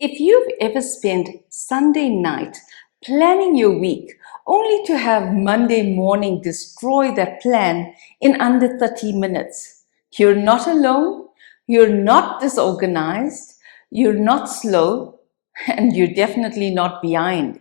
If you've ever spent Sunday night planning your week only to have Monday morning destroy that plan in under 30 minutes, you're not alone, you're not disorganized, you're not slow, and you're definitely not behind.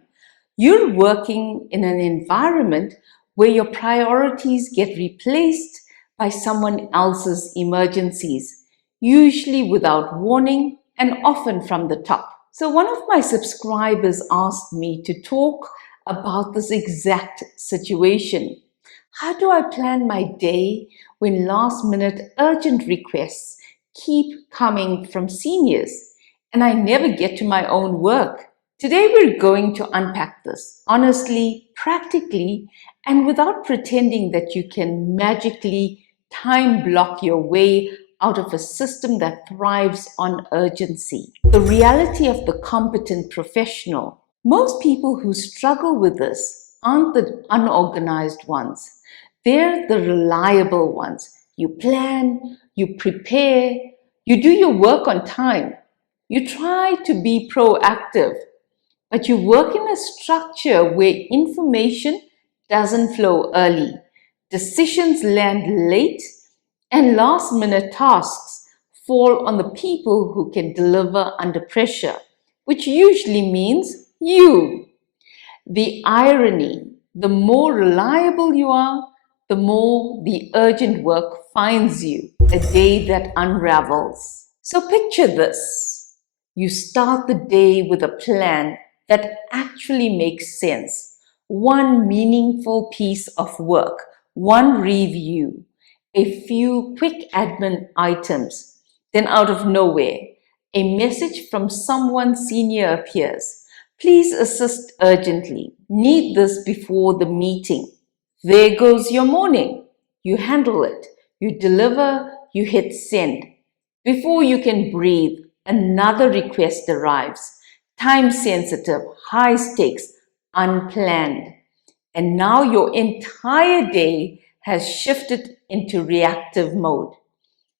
You're working in an environment where your priorities get replaced by someone else's emergencies, usually without warning and often from the top. So one of my subscribers asked me to talk about this exact situation. How do I plan my day when last minute urgent requests keep coming from seniors and I never get to my own work? Today we're going to unpack this honestly, practically, and without pretending that you can magically time block your way out of a system that thrives on urgency. The reality of the competent professional. Most people who struggle with this aren't the unorganized ones. They're the reliable ones. You plan, you prepare, you do your work on time. You try to be proactive, but you work in a structure where information doesn't flow early, decisions land late, and last minute tasks fall on the people who can deliver under pressure, which usually means you. The irony, the more reliable you are, the more the urgent work finds you, a day that unravels. So picture this. You start the day with a plan that actually makes sense. One meaningful piece of work, one review, a few quick admin items. Then out of nowhere, a message from someone senior appears. Please assist urgently. Need this before the meeting. There goes your morning. You handle it. You deliver. You hit send. Before you can breathe, another request arrives. Time sensitive, high stakes, unplanned. And now your entire day has shifted into reactive mode.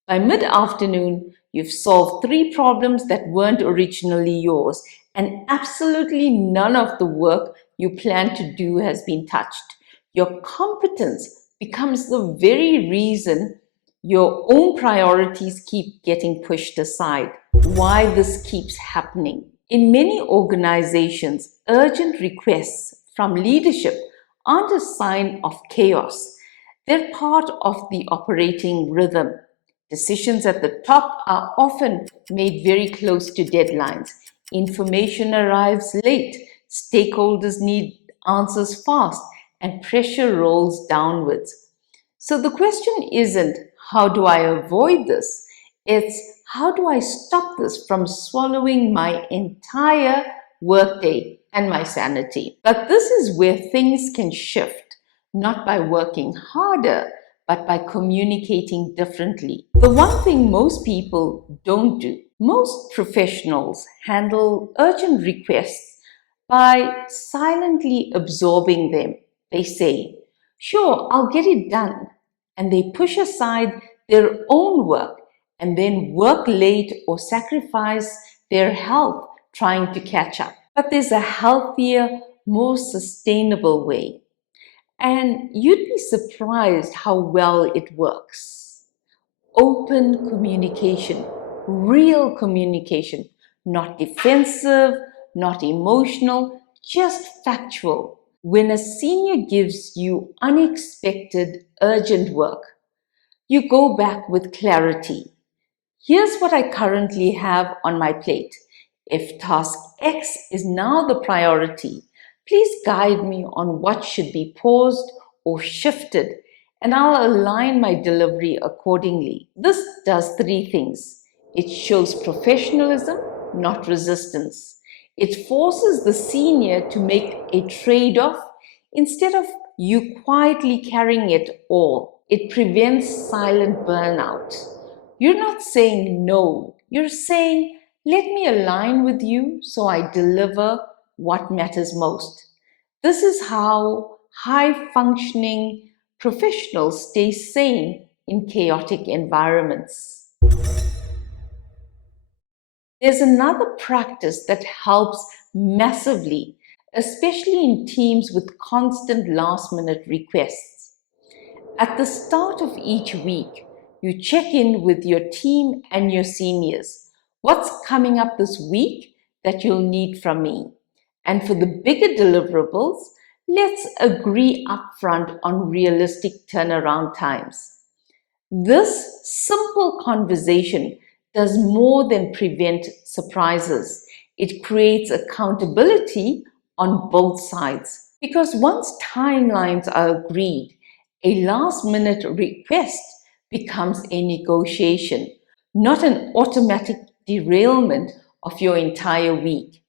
By mid-afternoon, you've solved 3 problems that weren't originally yours, and absolutely none of the work you planned to do has been touched. Your competence becomes the very reason your own priorities keep getting pushed aside. Why this keeps happening? In many organizations, urgent requests from leadership aren't a sign of chaos. They're part of the operating rhythm. Decisions at the top are often made very close to deadlines. Information arrives late. Stakeholders need answers fast, and pressure rolls downwards. So the question isn't, how do I avoid this? It's, how do I stop this from swallowing my entire workday and my sanity? But this is where things can shift, not by working harder, but by communicating differently. The one thing most people don't do, most professionals handle urgent requests by silently absorbing them. They say, sure, I'll get it done. And they push aside their own work and then work late or sacrifice their health trying to catch up. But there's a healthier, more sustainable way. And you'd be surprised how well it works. Open communication, real communication, not defensive, not emotional, just factual. When a senior gives you unexpected, urgent work, you go back with clarity. Here's what I currently have on my plate. If task X is now the priority, please guide me on what should be paused or shifted, and I'll align my delivery accordingly. This does 3 things. It shows professionalism, not resistance. It forces the senior to make a trade-off instead of you quietly carrying it all. It prevents silent burnout. You're not saying no, you're saying, let me align with you so I deliver what matters most. This is how high-functioning professionals stay sane in chaotic environments. There's another practice that helps massively, especially in teams with constant last minute requests. At the start of each week, you check in with your team and your seniors. What's coming up this week that you'll need from me? And for the bigger deliverables, let's agree upfront on realistic turnaround times. This simple conversation does more than prevent surprises. It creates accountability on both sides. Because once timelines are agreed, a last minute request becomes a negotiation, not an automatic derailment of your entire week.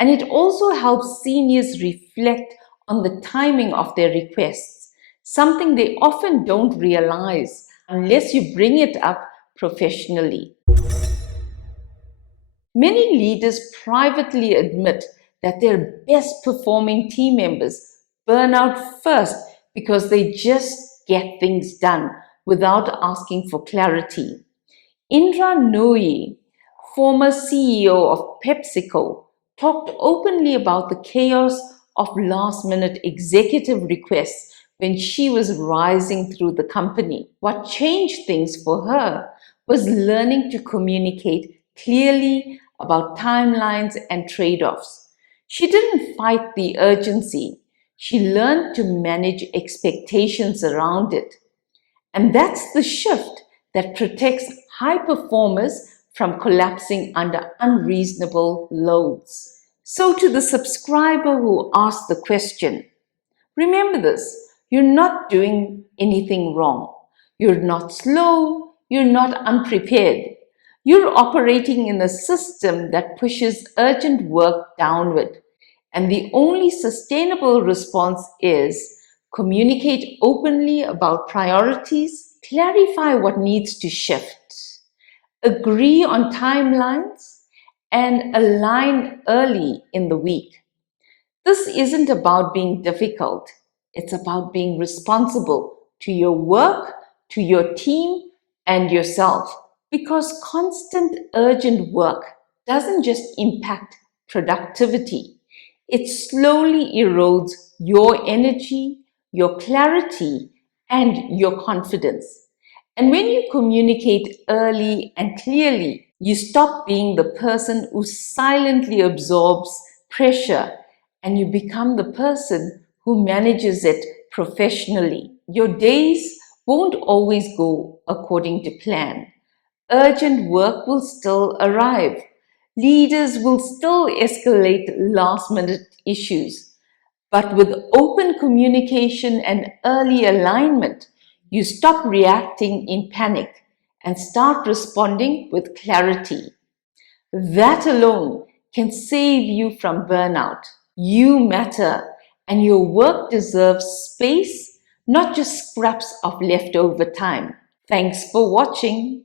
And it also helps seniors reflect on the timing of their requests, something they often don't realize unless you bring it up professionally. Many leaders privately admit that their best performing team members burn out first because they just get things done without asking for clarity. Indra Nooyi, former CEO of PepsiCo, talked openly about the chaos of last minute executive requests when she was rising through the company. What changed things for her was learning to communicate clearly about timelines and trade offs. She didn't fight the urgency, she learned to manage expectations around it. And that's the shift that protects high performers from collapsing under unreasonable loads. So, to the subscriber who asked the question, remember this: you're not doing anything wrong. You're not slow. You're not unprepared. You're operating in a system that pushes urgent work downward. And the only sustainable response is communicate openly about priorities, clarify what needs to shift, agree on timelines, and align early in the week. This isn't about being difficult, it's about being responsible to your work, to your team, and yourself. Because constant urgent work doesn't just impact productivity, it slowly erodes your energy, your clarity, and your confidence. And when you communicate early and clearly, you stop being the person who silently absorbs pressure and you become the person who manages it professionally. Your days won't always go according to plan. Urgent work will still arrive. Leaders will still escalate last minute issues. But with open communication and early alignment, you stop reacting in panic and start responding with clarity. That alone can save you from burnout. You matter, and your work deserves space, not just scraps of leftover time. Thanks for watching.